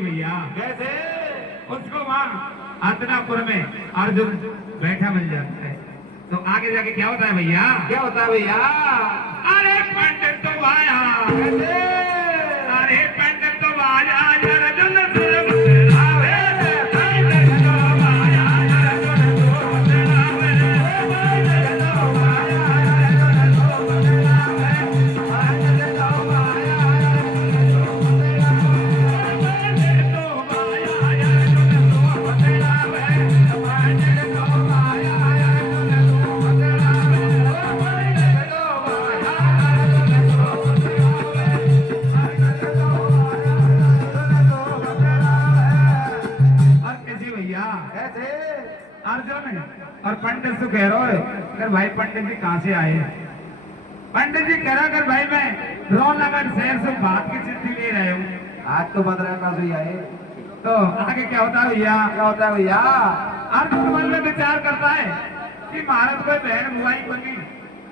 भैया। कैसे? उसको वहाँ हस्तिनापुर में अर्जुन बैठा मिल जाता है। तो आगे जाके क्या होता है भैया? क्या होता है भैया? अरे पंडित तो आया। कैसे? अरे पंडित तो आया अर्जुन से बतलावे। पंडित तो आया अर्जुन से बतलावे। पंडित तो आया अर्जुन से बतलावे। पंडित तो आया अर्जुन से बतलावे। पंडित तो आया अर्जुन से बतलावे। पंडित तो आया अर्जुन से बतलावे। पंडित तो कैसे? अर्जुन और पंडित से कह रहा है कर भाई पंडित जी कहाँ से आए? पंडित जी कह रहा कर भाई मैं रोनागढ़ शहर से बात की चिट्ठी ले रहे हूँ। आज तो बदरा का सुई आए। तो आगे क्या होता है भैया? क्या होता है भैया? अर्जुन मन में विचार करता है कि महाराज कोई बहन मुआई बनी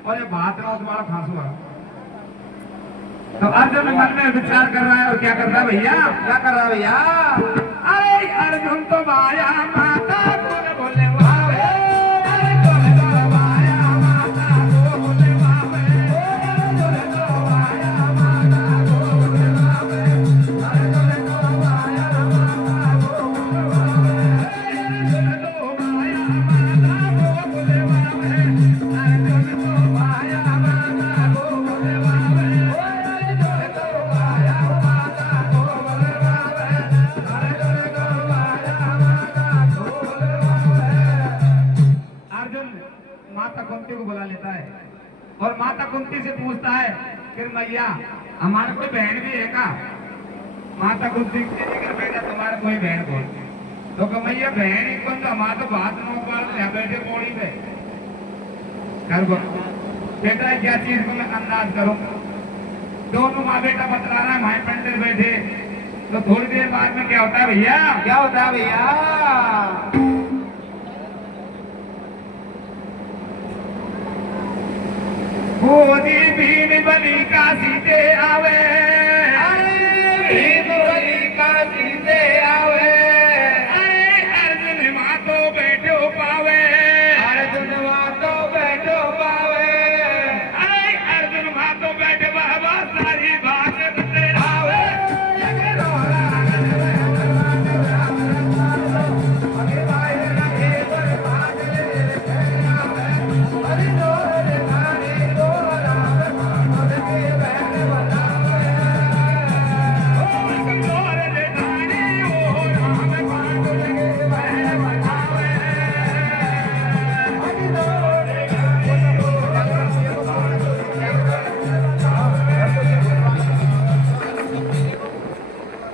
और ये बात ना तुम्हारा फांसू है। तो अर्जुन मन में विचार कर रहा है और क्या करता है भैया? क्या कर रहा है भैया? अरे अर्जुन तो माया माता बोले बोले वावे। अर्जुन तो माया माता बोले वावे। अर्जुन तो माया माता बोले वावे। अर्जुन तो माया माता बोले वावे। अर्जुन तो माया माता बोले वावे। अर्जुन तो माया माता बोले वावे। अर्जुन तो माया माता बोले वावे। अर्जुन माता कुंती को बुला लेता है और माता कुंती से पूछता है फिर मैया हमारा कोई बहन भी है का? माता कुंती कहती बेटा तुम्हारा कोई बहन कौन? तो कहा मैया बहन ही कौन? तो हमारा तो बात नौ बार बैठे पौड़ी पे कर बेटा क्या चीज को मैं अंदाज करूं। दोनों माँ बेटा बतला रहा है भाई पंडित बैठे। तो थोड़ी देर बाद में क्या होता है भैया? क्या होता है भैया? गोदी भीम बलि का सीधे आवे। भीम बलि का सीधे आवे। अर्जुन माँ तो बैठो पावे। अर्जुन माँ तो बैठो पावे। अर्जुन माँ तो बैठे बाबा सारी बात बतलावे।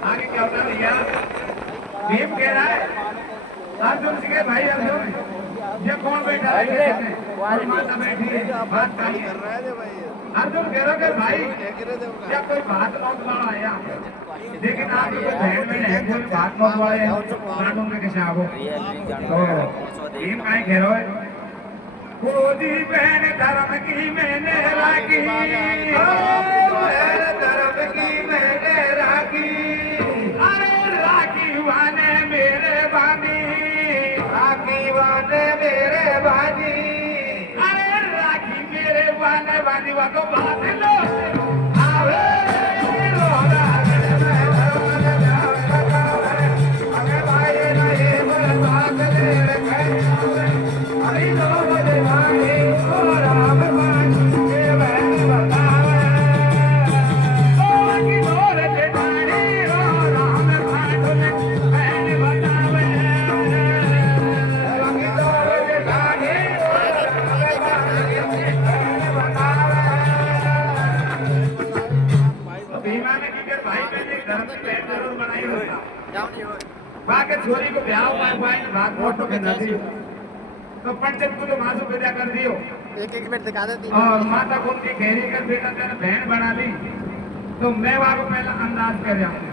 आगे क्या होता है भैया? भीम कह रहा है अर्जुन से भाई अर्जुन ये कौन बैठा है? और माता बैठी है बात कर रही है। अर्जुन कह रहा है भाई क्या कोई बात नोट वाला आया? लेकिन आप कोई बहन में है कोई बात नोट वाले कानून में कैसे आओ? तो भीम काहे कह रहा है गोदी बहन धर्म की मैंने राखी। बहन धर्म की मैंने राखी। अरे राखी वाने मेरे बानी। राखी वाने मेरे बानी। अरे राखी मेरे वाने बानी वा तो बात लो आवे। छोरी को ब्याह भाग फोटो के नदी तो पंडित को तो मासू पैदा कर दियो। एक मिनट दिखा देती और माता को उनकी घेरी कर बेटा तेरा बहन बना दी। तो मैं वहां को पहला अंदाज कर जाऊंगा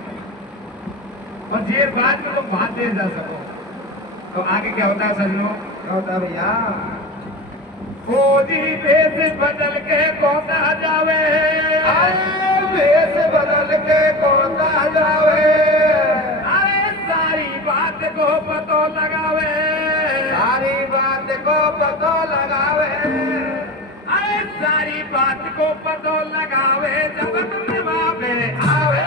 और ये बात में तो बात दे जा सको। तो आगे क्या होता है सजनों? क्या होता है भैया? खोजी भेष बदल के कोता जावे। भेष बदल के कोता जावे। सारी बात को पतो लगावे जब तुम बाबे आवे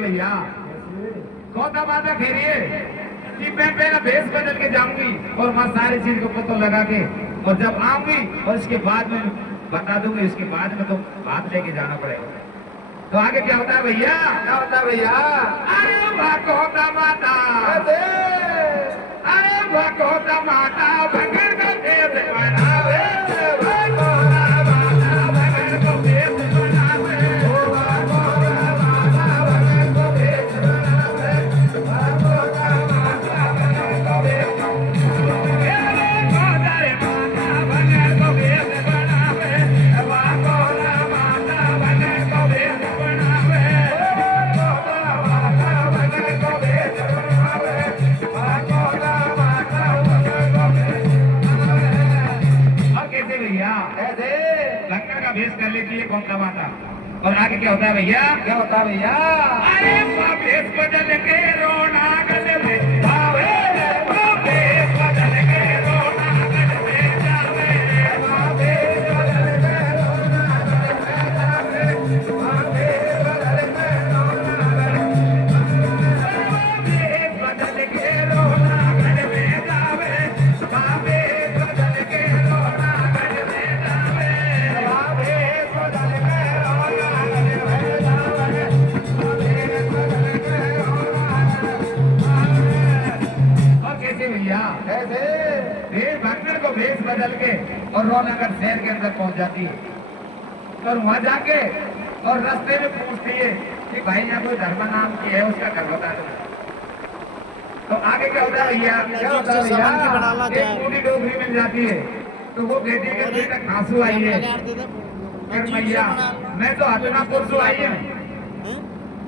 भैया कौन बात फेरिए कि मैं पहला भेष बदल के जाऊंगी और वहां सारी चीज को पतो लगा के और जब आऊंगी और इसके बाद में बता दूंगी इसके बाद में तो बात लेके जाना पड़ेगा। तो आगे क्या होता है भैया? क्या होता है भैया? अरे भाग होता माता, अरे भाग होता माता भगड़ को देव बनावे, कर लेती है कौन सा माता। और आगे क्या होता है भैया? क्या होता है भैया? अरे भेष बदल के रोना गले में भावे, भेष बदल के रोना गले में जावे, भेष बदल के रोना गले में जावे, भेष बदल के रोना गले में, भेष बदल के रोना गले में जावे, भेष बदल के रोना गले में जावे, भगवान को भेष बदल के और रौनगर शहर के अंदर पहुंच जाती है और वहां जाके और रास्ते में पूछती है कि भाई यहाँ कोई धर्म नाम की है उसका घर बता दो। तो आगे क्या होता है भैया? क्या होता है भैया? एक बूढ़ी डोगरी मिल जाती है तो वो कहती है कि बेटा खांसू आई है, फिर भैया मैं तो हथनापुर से आई हूँ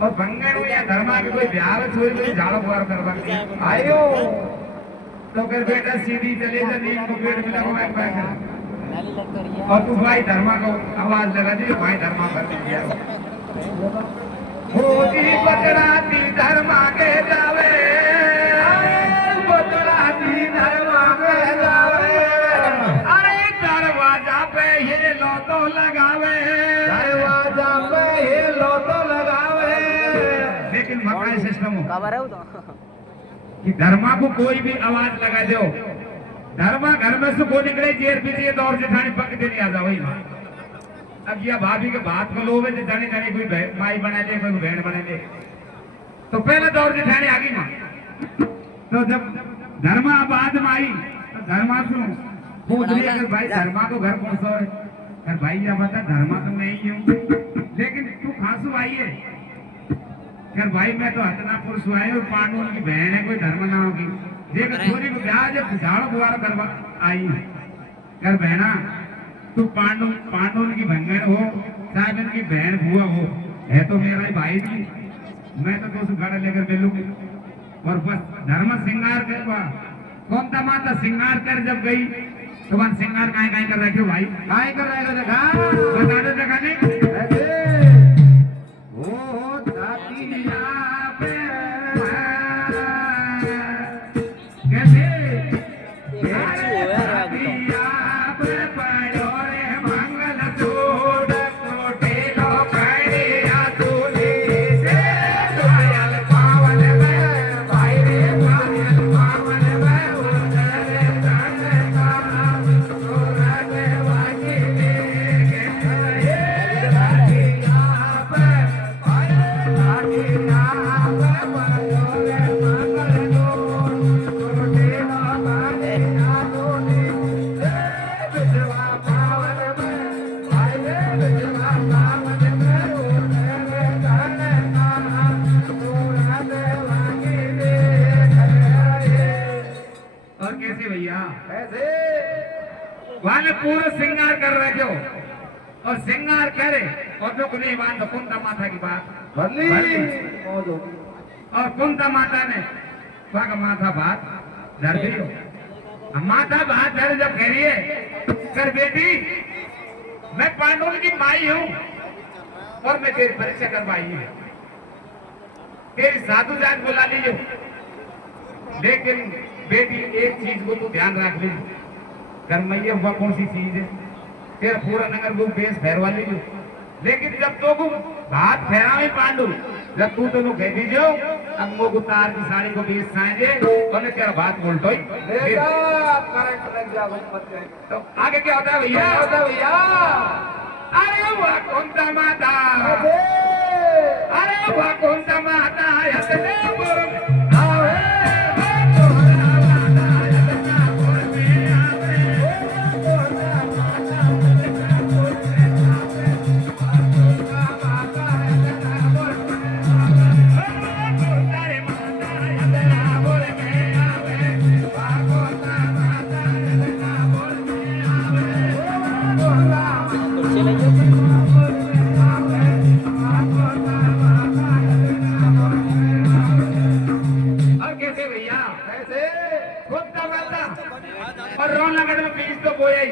और भंगन हुई या धर्मा के कोई ब्याह छोड़ी कोई झाड़ो बुआर करवा आयो तो फिर बेटा सीधी चले जा नीम को पेड़ में लगो मैं और तू भाई धर्मा को आवाज लगा दी भाई धर्मा कर दिया होती बदराती धर्मा के जावे, बदराती धर्मा के जावे, अरे दरवाजा पे ये लो तो लगावे, दरवाजा पे ये लो तो लगावे। लेकिन मकाई सिस्टम हो कि धर्मा को कोई भी आवाज लगा दो, धर्मा घर में से को निकले जेर पीछे दौड़ जेठानी पक देने आ जाओ। अब यह भाभी के बात को लोगे जेठानी जाने कोई माई बना ले कोई बहन बना ले तो पहले दौड़ जेठानी आ गई माँ। तो जब धर्मा बाद में आई तो धर्मा से पूछ रही है भाई धर्मा को घर पहुंचो है भाई यह बता धर्मा तो मैं ही हूँ लेकिन तू खांसू आई है यार भाई मैं तो हथनापुर से आई और पांडुओं की बहन है कोई धर्म ना होगी लेकिन छोरी को ब्याह जब झाड़ो बुआर करवा आई यार बहना तू पांडुओं की भंगन हो चाहे इनकी बहन बुआ हो है तो मेरा ही भाई थी मैं तो दोस्त गाड़ा लेकर मिलूंगी और बस धर्म श्रृंगार करवा कौन था माता श्रृंगार कर जब गई तो वहां श्रृंगार काय कर रखे भाई काय कर रहे देखा बता दो देखा नहीं वाले पूरा श्रृंगार कर रहे हो और सिंगार करे और दुख नहीं बांध कुंता माता की बात भली भली। मौज होगी। और कुंता माता ने वहाँ माथा बात धर दी। अब माथा बात धर जब करिए कर बेटी मैं पांडुल की माई हूँ और मैं तेरी परीक्षा करवाई हूँ, तेरी साधु जान बुला लीजिए, लेकिन बेटी एक चीज को तू ध्यान रख लीजिए, कर्मैया वह कौन सी चीज है, तेरा पूरा नगर को बेस फहरवा लीजिए, लेकिन जब तो को भात फहरावे पांडु जब तू तो कह दीजियो अब मोग उतार की साड़ी को बेस खाएंगे तो तेरा बात उल्टो ही देखा करंट लग जा मत करे। तो आगे क्या होता है भैया? क्या होता भैया? अरे वह कौन सा माता, अरे वह कौन सा माता हसने बोल आवे, और रोनगढ़ में बीज तो बोया ही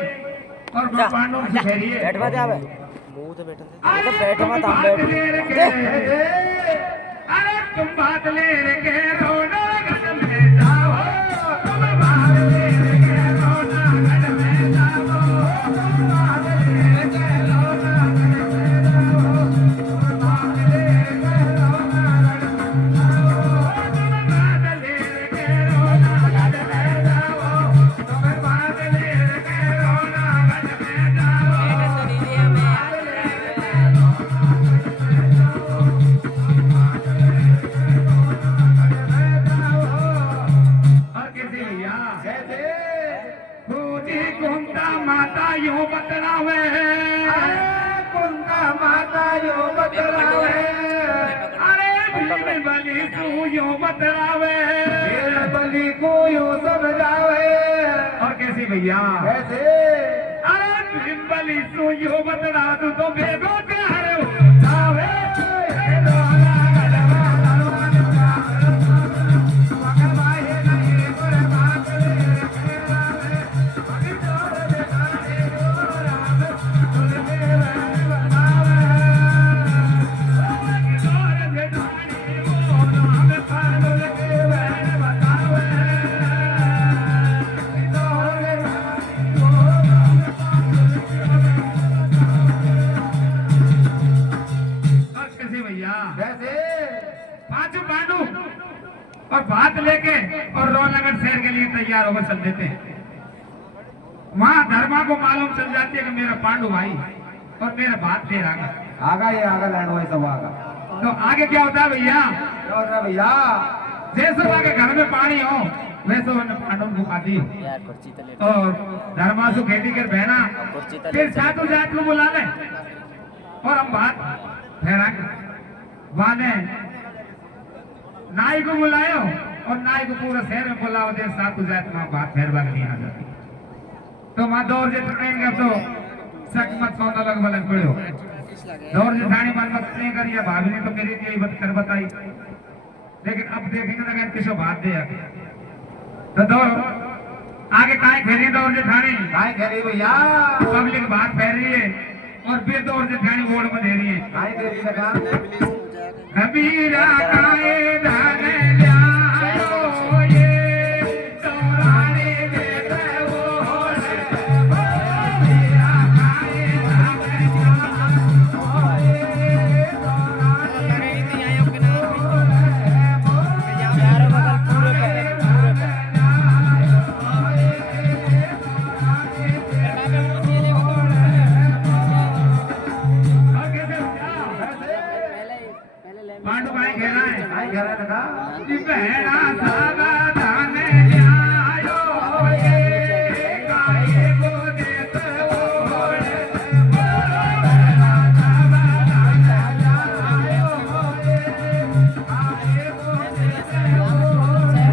और पांडव से फेरिए बैठ मत आवे मुंह तो बैठन अरे दे बैठ तुम मत हम बात बैठ ले रखे, अरे तुम बात ले रखे रोनगढ़ में जाओ, तुम बात ले रखे रोनगढ़ में जाओ, तुम बात ले रखे रोनगढ़ में जाओ, तुम बात ले रखे रोनगढ़ में जाओ, तुम बात ले रखे रोनगढ़ में जाओ, तुम बात ले रखे रोनगढ़ में जाओ। और कैसे भैया कैसे? पूजी कुंता माता यूं बतलावे, कुंता माता यो बतलावे, अरे भील बलि तू यूं बतलावे, फिर बलि को यो समझावे। और कैसे भैया कैसे? अरे भील बलि तू यूं बतला तू तो बेगो के हरे जावे, और कैसे भैया कैसे? पांचों पांडु और भात लेके और रोनगढ़ शहर के लिए तैयार होकर चल देते हैं। वहां धर्मा को मालूम चल जाती है कि मेरा पांडु भाई और मेरा भात ले रहा है। आगा ये आगा लैंड वही सब आगा। तो आगे क्या होता है भैया? क्या होता है भैया? जैसे वहां के घर में पानी हो वैसे उन्होंने पांडु को खाती यार कुर्सी तो ले और धर्मासु खेती कर बहना कुर्सी तो ले फिर साधु जात को बुला ले और हम बात ठहरा के वाने नाई को बुलायो और नाई को पूरा शहर में बुलाओ दे साधु जात में बात फेरवा के आ जाती। तो वहां दौर जे ट्रेन कर तो सक मत सोना लग बलग पड़ो दौर जे ठाणी मन मत नहीं करिए भाभी ने तो मेरी यही बात कर बताई, लेकिन अब देखेंगे ना कि किसो बात दे तो दौर आगे काय खेली दौर जे ठाणी काय कह रही भैया? पब्लिक बात फैल रही है और फिर दौर जे ठाणी वोट में दे रही है काय दे रही लगा? कबीरा काए धन ल्यायो ये दौराने देते वो होले, कबीरा काए धन ल्यायो ये दौराने चारों बगल पूरे पे पांडु भाई कहना है काय कह रहा लगा? बहना सागा धन ल्यायो ये काए को देते वो होले, बहना सागा धन ल्यायो ये काए को देते वो होले,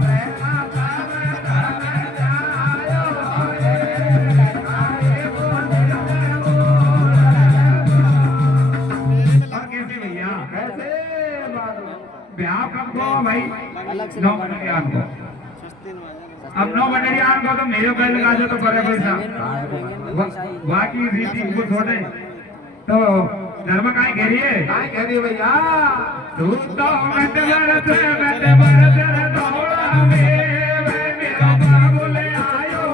बहना सागा धन ल्यायो ये काए को देते वो ब्याह कब को भाई 9 मंडरियान को। अब 9 मंडरियान को तो मेरे पैर लगा दो तो बड़े पैसा बाकी रीति को छोड़े तो धर्म काय कह रही है भैया तू तो मत बरस दौड़ा मेरा बाबू ले आयो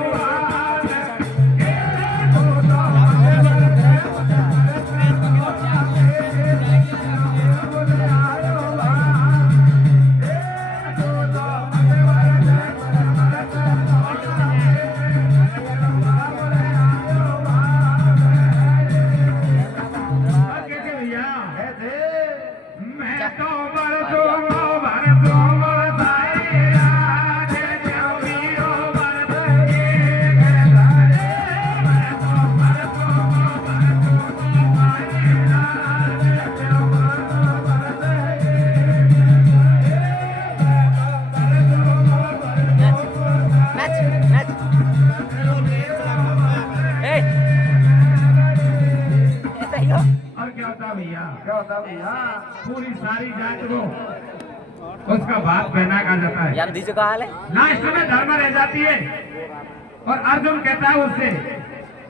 पूरी सारी जात को उसका भाग पहना का जाता है। यार दीजिए कहा है लास्ट में धर्म रह जाती है और अर्जुन कहता है उससे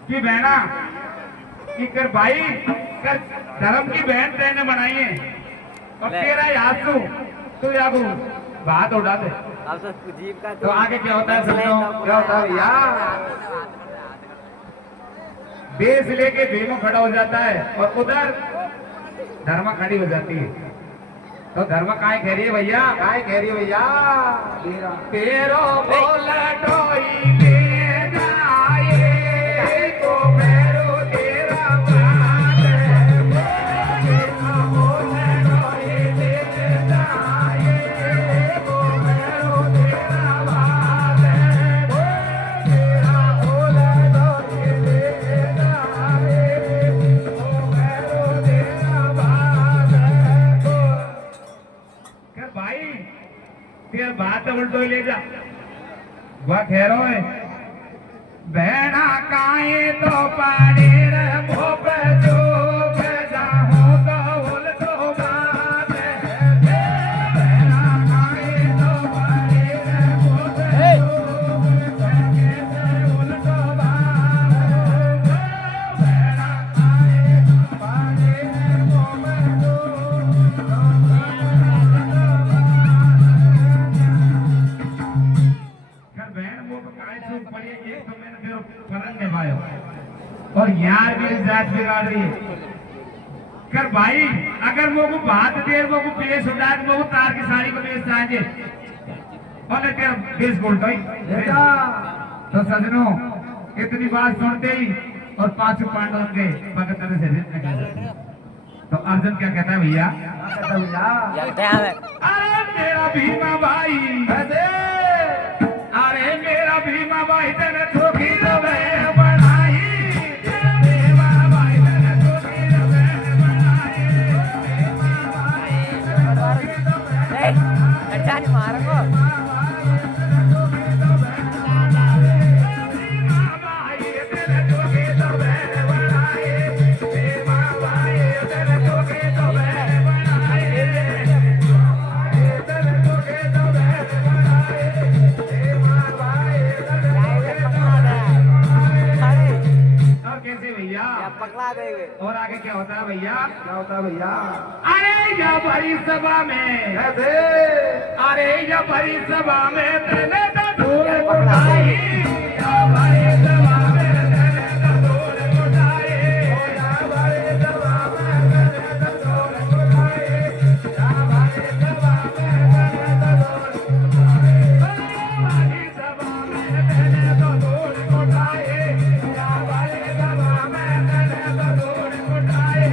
कि बहना कि कर भाई कर धर्म की बहन तेने बनाई है और तेरा याद तो या वो बात उड़ा दे। अब तो जीव का तो आगे क्या होता है समझो क्या होता है भैया देश लेके भीमो खड़ा हो जाता है और उधर धर्म खड़ी हो जाती है। तो धर्म काय कह रही है भैया तेरो बोल टोई ले जाए को भैरो तेरा बात तेरा बोल टोई ले जाए को भैरो तेरा बात तेरा बोल टोई ले जाए को भैरो तेरा बात कर भाई तेर बात उल्टो ले जा वह ठहरो है बहना काए तो पाड़े रे भोप जो जाऊं तो उल्टो बात बहना काए तो पाड़े रे भोप जो उल्टो बात बहना काए तो पाड़े रे भोप और यार भी जात बिगाड़ रही है कर भाई अगर वो को बात देर वो को पेश उड़ा वो तार की साड़ी को पेश चाहिए और तेरा पेश बोलता ही तो सजनों इतनी बात सुनते ही और 5 पांडवों के भगत से निकल जाते तो अर्जुन क्या कहता है भैया अरे मेरा भीमा भाई अरे मेरा भीमा भाई तेरे धोखी बनाई भीमा भाई तेरे धोखी बनाई मारो पकड़ा देंगे। और आगे क्या होता है भैया अरे या बड़ी सभा में अरे या बड़ी सभा में तेने तो धूल उठाई या बड़ी सभा में तेने तो धूल उठाई या बड़ी सभा में तेने तो धूल उठाई या बड़ी सभा में तेने तो धूल उठाई बड़ी सभा में तेने तो धूल उठाई या बड़ी सभा में तेने तो धूल उठाई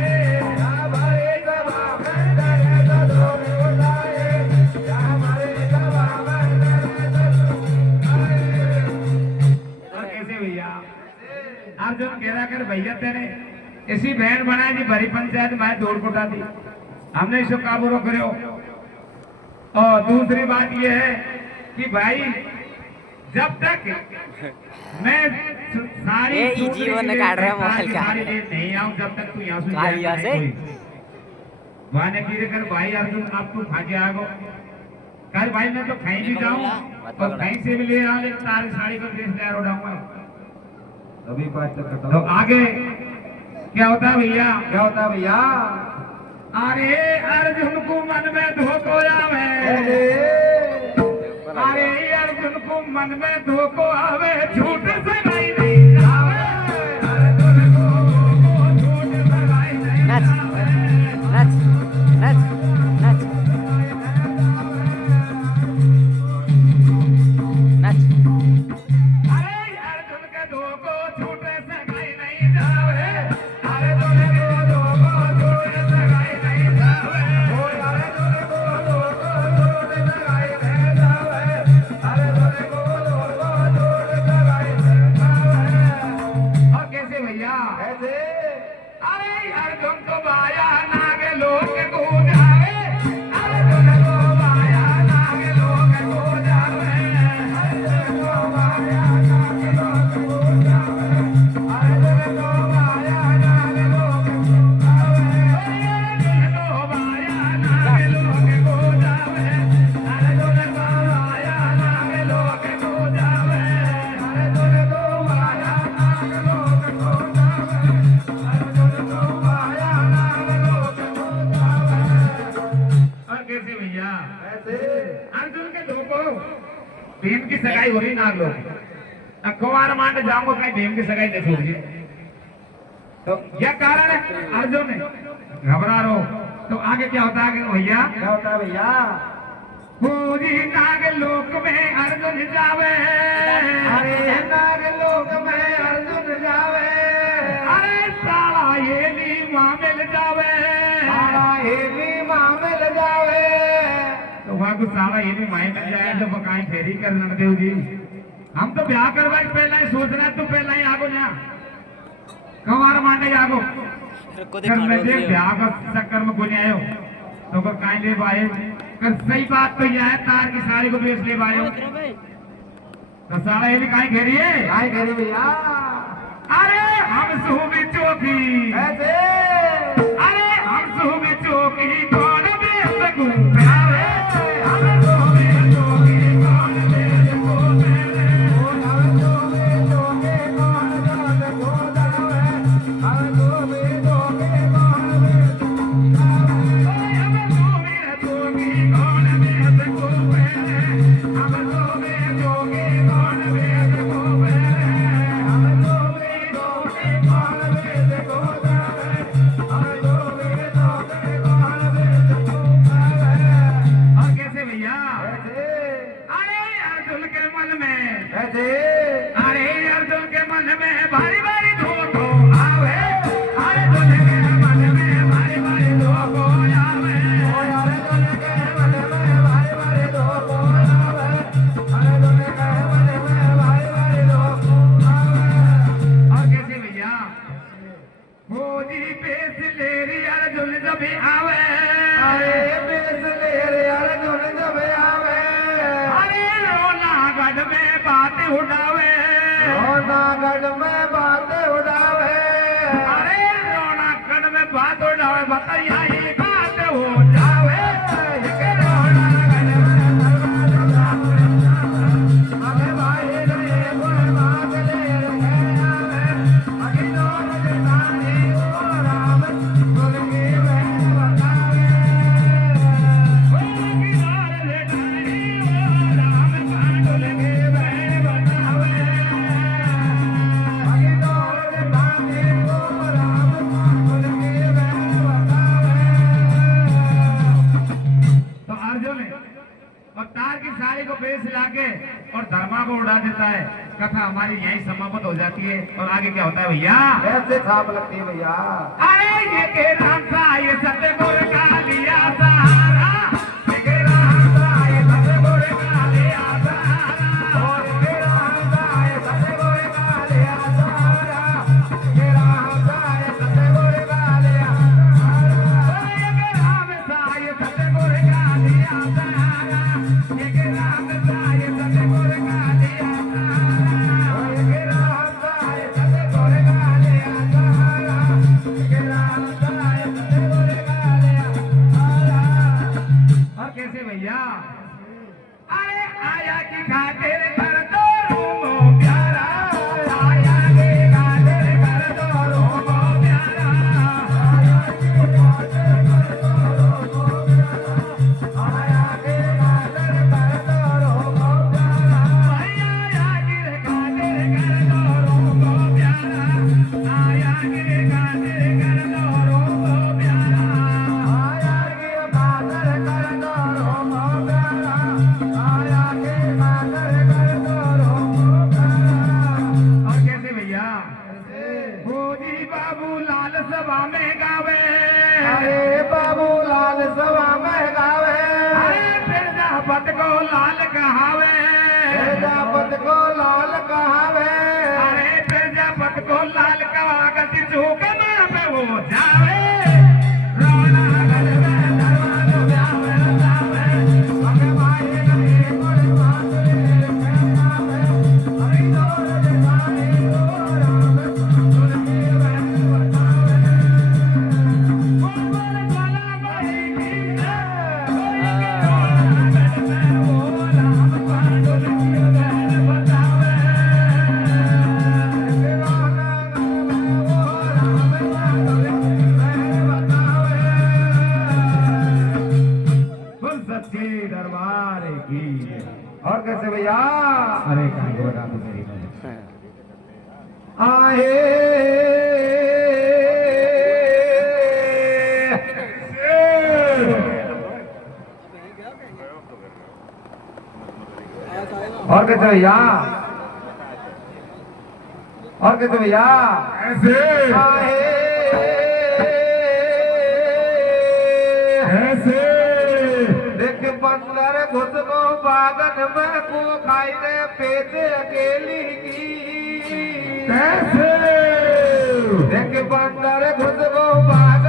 या बड़ी सभा में तेने तो धूल उठाई या बड़ी सभा में तेने तो और कैसे भैया अर्जुन कह रहा कर भैया तेरे इसी बहन बनाई जी भरी पंचायत मैं दौड़ कोटा दी हमने इसको काबू रो करो। और दूसरी बात यह है कि भाई जब तक मैं सारी जीवन काट रहा है मोबाइल का नहीं आऊं जब तक तू यहाँ से वाने गिरे कर भाई अर्जुन आप तो खा के आगो कल भाई मैं तो कहीं भी जाऊं और कहीं से भी ले आऊं लेकिन तारी साड़ी को ड्रेस तैयार हो जाऊंगा अभी बात तक तो बताओ आगे क्या होता है भैया क्या होता है भैया अरे अर्जुन को मन में धोखो आवे अरे अर्जुन को मन में धोखो आवे झूठ से नहीं जावे अर्जुन को झूठ से नहीं नाच नाच नाच नाच नाच अरे अर्जुन के धोखो झूठे से नहीं जावे अर्जुन को धोखो झूठ से नहीं जावे अर्जुन को धोखो झूठ से नहीं जावे अर्जुन को धोखो झूठ से नहीं जावे और कैसे भैया ऐसे अरे अर्जुन को बाया नाग लोक को जावे अर्जुन को बाया नाग लोक को जावे अर्जुन को बाया नाग लोक को जावे अर्जुन को बाया नाग लोक को जावे अर्जुन को बाया नाग लोक को जावे अर्जुन को बाया नाग लोक को जावे अर्जुन को बाया नाग लोक को जावे और कैसे भैया ऐसे अर्जुन के धोखो भीम की सगाई हो रही नाग लोग अखबार मांड जाऊंगा कहीं भीम की सगाई नहीं होगी तो यह कारण है अर्जुन घबरा रहो तो आगे क्या होता है भैया क्या होता है भैया पूरी नाग लोक में अर्जुन जावे अरे नाग लोक में अर्जुन जावे अरे साला ये नी मां मिल जावे सारा हे भी मां मिल जावे तो वहां को सारा ये भी माई मिल जाए तो बकाई फेरी कर रणदेव जी हम तो ब्याह करवाए पहला ही सोच रहे तू पहला ही आगो ना कमार मांडे आगो कर मैं देख ब्याह का चक्कर में कोई आयो तो को काई ले पाए कर सही बात तो यह है तार की साड़ी को बेच ले पाए तो सारा ये भी काई घेरी है काय करे भैया अरे हम सुबह चौकी ऐसे अरे हम सुबह चौकी कौन बेच घूमे हम सुबह चौकी कौन बेच घूमे और कैसे भैया अरे अर्जुन के मन में अरे अर्जुन के मन में भारी भारी धोखो आवे अर्जुन के मन में भारी भारी धोखो आवे अर्जुन के मन में भारी भारी धोखो आवे अर्जुन के मन में भारी भारी धोखो आवे और कैसे भैया फौजी पेश ले रही अर्जुन जब आवे अरे रोना गढ़ में बात उड़ावे गढ़ में बात उड़ावे अरे रोना गढ़ में बात उड़ावे बताइए ये बात हो जावे कि रोना गढ़ में बात उड़ावे अरे भाई रे कोई बात ले रे आवे अभी रोना जाने ओ राम बोल के मैं बतावे ओ किनारे ले जाने ओ राम कांड लगे मैं बतावे अभी रोना जाने ओ राम बोल के मैं बतावे तो अर्जुन और तार की साड़ी को बेच लाके और धर्मा को उड़ा देता है कथा हमारी यही समाप्त हो जाती है और आगे क्या होता है भैया ऐसे छाप लगती है भैया अरे ये के राम सा ये सतगुर का लिया सहारा ये के राम सा ये सतगुर का लिया सहारा और ये के राम सा ये सतगुर का लिया सहारा ये के राम सा ये सतगुर का लिया सहारा ये के राम सा ये सतगुर का लिया सहारा ये के राम सा ये सतगुर का लिया सहारा ये के राम सा ये सतगुर का लिया सहारा ये के राम सा ये सतगुर का लिया कैसे भैया अरे आया की खातिर कर दो रूमो प्यारा आया की खातिर कर दो रूमो प्यारा आया की खातिर कर दो रूमो प्यारा आया की खातिर कर दो रूमो प्यारा आया की खातिर कर दो रूमो प्यारा आया की खातिर कर दो रूमो प्यारा आया की खातिर कर दो रूमो प्यारा। और कैसे भैया भोजी बाबू लाल सभा में गावे अरे बाबू लाल सभा में गावे अरे प्रजापत को लाल कहावे प्रजापत को लाल कहावे अरे प्रजापत को लाल कहा गति झूक पे वो जावे रोना गल में दरवानो जावे जावे हमें माए नहीं कोई बात नहीं जावे हरी जोर जगाए ओ राम सुन के वैन बतावे बोल वाला भाई की कोई के रोना गल में वो राम पांडुल की वैन बतावे सच्चे दरबार की। और कैसे भैया अरे कहीं को बता दो मेरी आए और कैसे भैया और कैसे भैया ऐसे आए ऐसे देख बंदर घुस को बागन में को खाई रे पेट अकेली की कैसे देख बंदर घुस को बागन